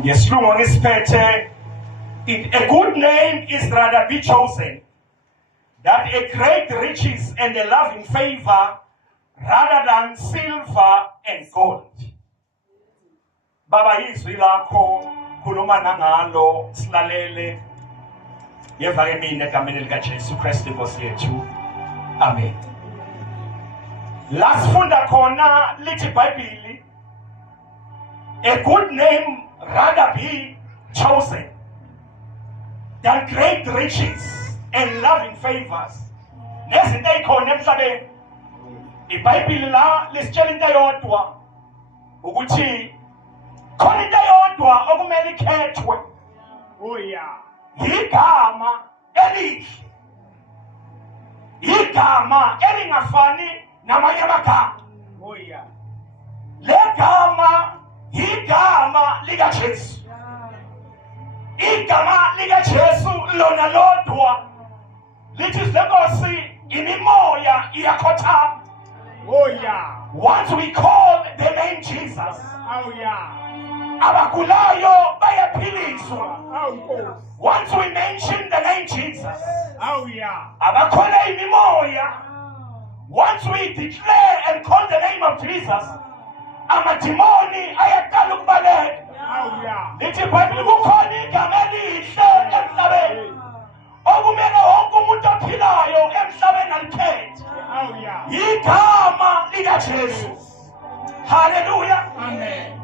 Ngesilungu ngisiphethe, a good name is rather be chosen, that a great riches and a loving favor rather than silver and gold. Baba izwi lakho khuluma nangalo silalele. Yeva ke mina egameni lika Jesu Kristu Nkosi yethu. Amen. Lasifunda khona lithi iBhayibheli, a good name rather be chosen than great riches and loving favors. Nezinto ezikhona emhlabeni. iBhayibheli la lisitshela into eyodwa ukuthi khona into eyodwa okumele ikhethwe. Igama elihle. Igama elingafani namanye amagama. Legama igama lika Jesu. Igama lika Jesu lona lodwa lithi Nkosi imimoya iyakhothama. Once we call the name Jesus, abagulayo bayaphiliswa. Once we mention the name Jesus, abakhola imimoya. Once we declare and call the name of Jesus, amadimoni ayaqala ukubaleka. Lithi iBhayibheli kukhona igama elihle emhlabeni okumele wonke umuntu ophilayo emhlabeni alikhethe. Igama lika Jesu. Hallelujah. Amen.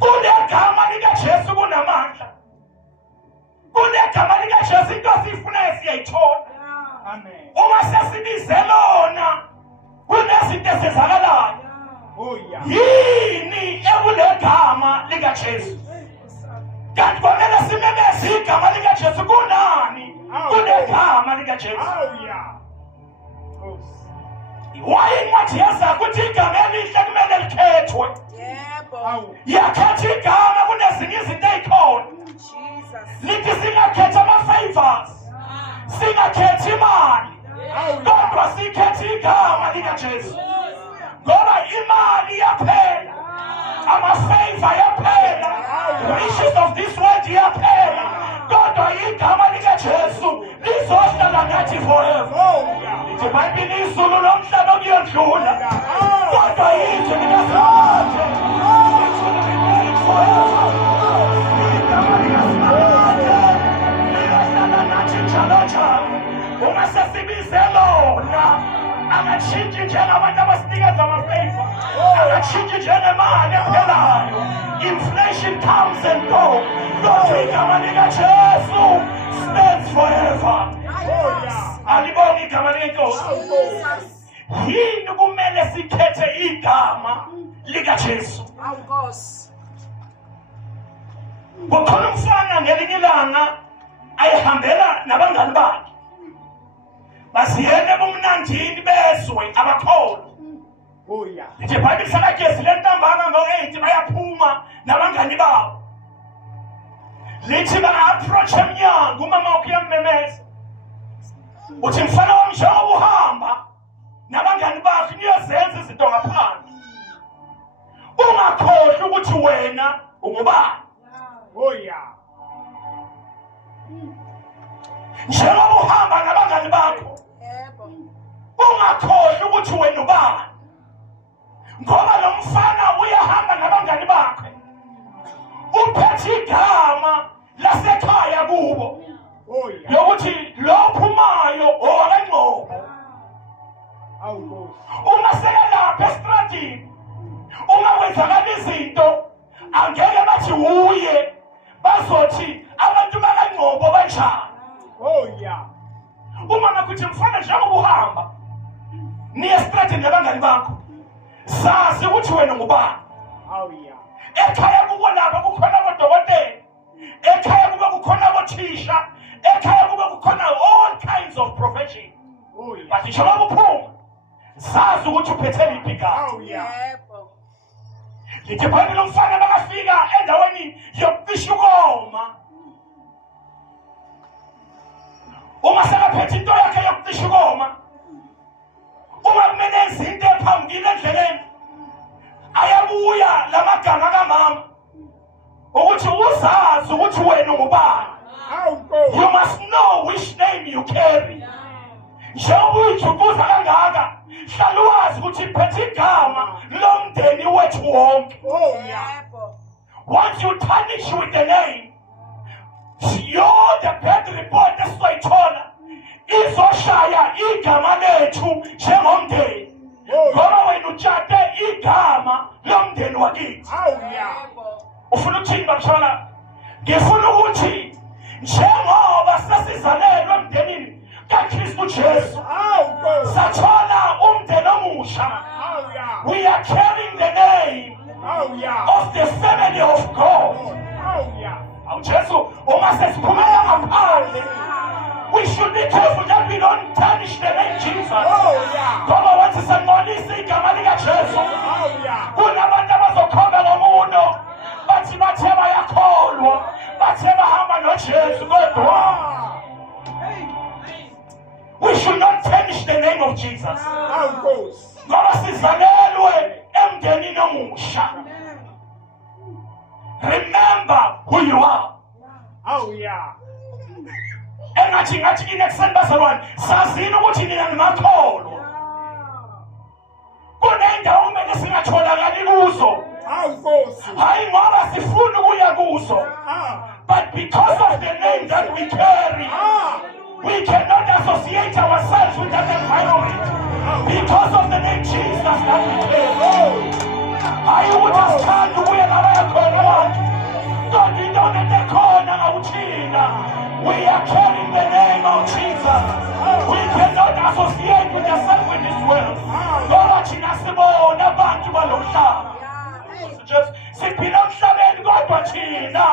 Kunegama lika Jesu kunamandla. Kunegama lika Jesu into sifuna siyayithola. Amen. Uma sesibize lona kunezinto ezenzakalayo. Yini ekulegama lika Jesu? Kanti kwamele simemeze igama lika Jesu kunani? Kunegama lika Jesu. Wayincwadi yaza ukuthi igama elihle kumele likhethwe. Yakhetha igama kunezinye izinto ezikhona. Lithi singakhetha ama-favors, singakhethi imali, kodwa sikhethe igama lika Jesu. Ngoba imali iyaphela, ama-favor yaphela, riches of this world yaphela, kodwa igama lika Jesu lizohlala nathi forever. Lithi iBhayibheli izulu lomhlaba kuyondlula, kodwa izwi likaSibhakhe izulu remain forever. Igama likaSibhakhe liyohlala nathi njalo njalo. Uma sesibize lona, angashintshi njengabantu abasinikeza ama-favor, angashintshi njengemali ephelayo. Inflation comes and goes, kodwa igama lika Jesu stands forever. Alibonga igama lenkosi. Yini kumele sikhethe igama lika Jesu? Kukhona umfana ngelinye ilanga ayihambela nabangani bakhe. Basiyene ebumnandini bezwe abakholwa. Lithi iBhayibheli sakagezi lentambama ngo-8 bayaphuma nabangani babo. Lithi ba-approach emnyango umama ukuyamemeza. Uthi mfana wami njengoba uhamba nabangani bakho niyozenza izinto ngaphandle, ungakhohlwa ukuthi wena ungubani. Njengoba uhamba nabangani bakho, ungakhohlwa ukuthi wena ubani. Ngoba lo mfana uyahamba nabangani bakhe, uphethe igama lasekhaya kubo lokuthi lo phumayo owakangqobo. Uma sekelapha estradini, uma kwenzakala izinto angeke bathi uye, bazothi abantu bakangqobo banjani. Uma ngakuthi mfana njengoba uhamba niye estradini nabangani bakho, sazi ukuthi wena ngubani. Ekhaya kubo lapha kukhona abodokotela, ekhaya kubo kukhona abothisha, ekhaya kubo kukhona all kinds of profession. But njengoba uphuma, sazi ukuthi uphethe liphi igama. Lithi iBhayibheli umfana bakafika endaweni yokucisha ukoma. Uma sekaphethe into yakhe yokucisha ukoma, uma kumele izinto ephambili endleleni, ayabuya lamagama kamama wazi ukuthi wena ungubani. You must know which name you carry. Njengoba uyijukuza kangaka, hlala wazi ukuthi phethe igama lomndeni wethu wonke. Once you tarnish with the name, you're the bad report esizoyithola izoshaya igama lethu njengomndeni. Ngoba wena utshate igama lomndeni wakithi. Ufuna ukuthini bamshana? Ngifuna ukuthi njengoba sesizalelwe emndenini kaKristu Jesu, sathola umndeni omusha. We are carrying the name of the family of God. Jesu, uma sesiphumela ngaphandle, we should be careful that we don't tarnish the name Jesus. Ngoba wathi sangcolisa igama lika Jesu, kunabantu abazokhomba ngomuno bathi bathe bayakholwa, bathe bahamba noJesu kodwa. We should not tarnish the name of Jesus. Ngoba sizalelwe emndenini omusha. Remember who you are. Engathi in accent bazalwane, sazini ukuthi nina nimakholwa. Kunendawo kumele singatholakali kuzo. Hayi ngoba sifuna ukuya kuzo. But because of the name that we carry, we cannot associate ourselves with that environment. Because of the name Jesus that we carry. I would have stand ukuya labayakhona. God, we don't let the corner out here. We are carrying the name of Jesus. We cannot associate with yourself with this world. Ngoba thina sibona abantu balomhlaba. Just siphila emhlabeni kodwa thina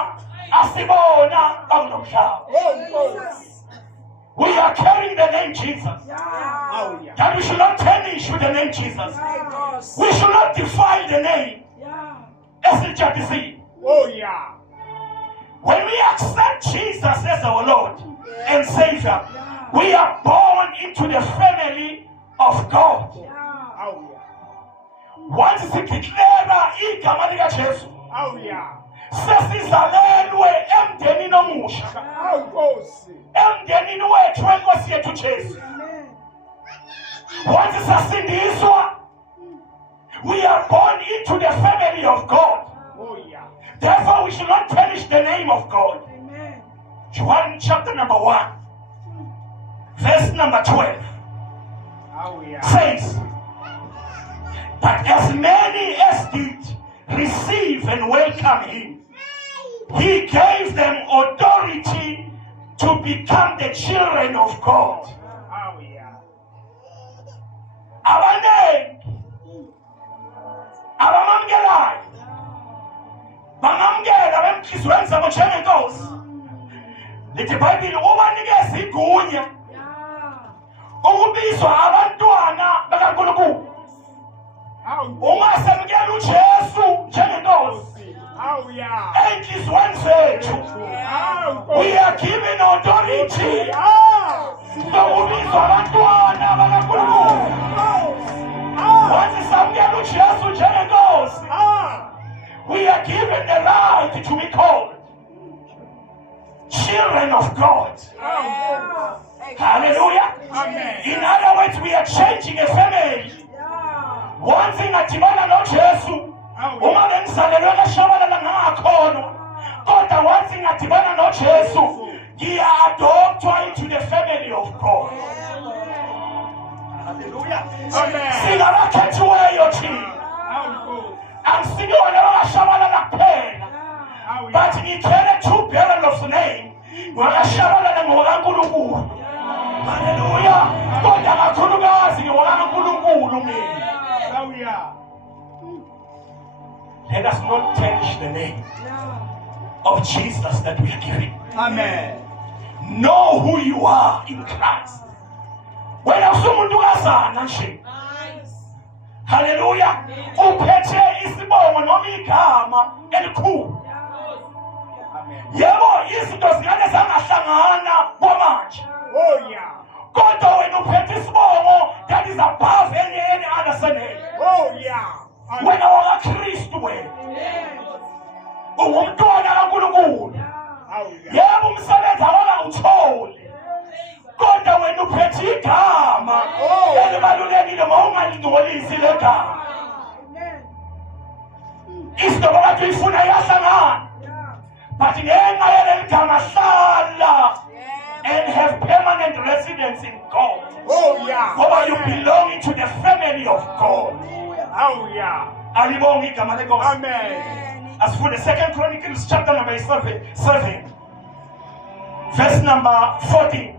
asibona balomhlaba. We are carrying the name Jesus. That we should not tarnish with the name Jesus. We should not defile the name. SHRTC. When we accept Jesus as our Lord and Savior, we are born into the family of God. Once we declare igama lika Jesu, sesizalelwe emndenini omusha. Emndenini wethu wenkosi yethu Jesu. Once sasindiswa, we are born into the family of God. Therefore, we should not tarnish the name of God. John chapter number 1, verse number 12 says that as many as did receive and welcome him, he gave them authority to become the children of God. Abanengi abamamkelayo bangamkela bemkhizweni zabo njengenkosi. Lithi iBhayibheli ubanikeza igunya ukubizwa abantwana bakaNkulunkulu. Uma semkela uJesu njengenkosi enhliziyweni zethu, we are given authority zokubizwa abantwana bakaNkulunkulu. Once samkela uJesu njengenkosi, we are given the right to be called children of God. Hallelujah. In other words, we are changing a family. One thing adibana noJesu, uma bengizalelwe kashabalala ngakhono, kodwa one thing adibana noJesu, ngiya-adoptwa into the family of God. Hallelujah. Singabakhethiweyo thina. Angisikiwona abashabalala kuphela, but ngikhere two barrels of name. Wakashabalala ngokaNkulunkulu. Hallelujah. Kodwa kakhulukazi ngokaNkulunkulu mina. Let us not tarnish the name of Jesus that we are giving. Amen. Know who you are in Christ. When usumuntu kazana nje. Hallelujah. Uphethe isibongo noma igama elikhulu. Yebo izinto zingane zangahlangana kwamanje. Oh yeah. Kodwa wena uphethe isibongo that is above any other surname. Oh yeah. Wena wakaKristu wena. Ungumntwana kaNkulunkulu. Yebo umsebenzi awakawutholi. Kodwa wena uphethe igama elibalulekile mawungalingcolisi legama. Isidoko bathi ifuna iyahlangana. But ngenxa yaleli gama hlala and have permanent residence in God. Oh yeah. Ngoba you belong to the family of God. Oh yeah. Alibonga igama lenkosi. Amen. As for the 2 Chronicles chapter number 7, verse number 14.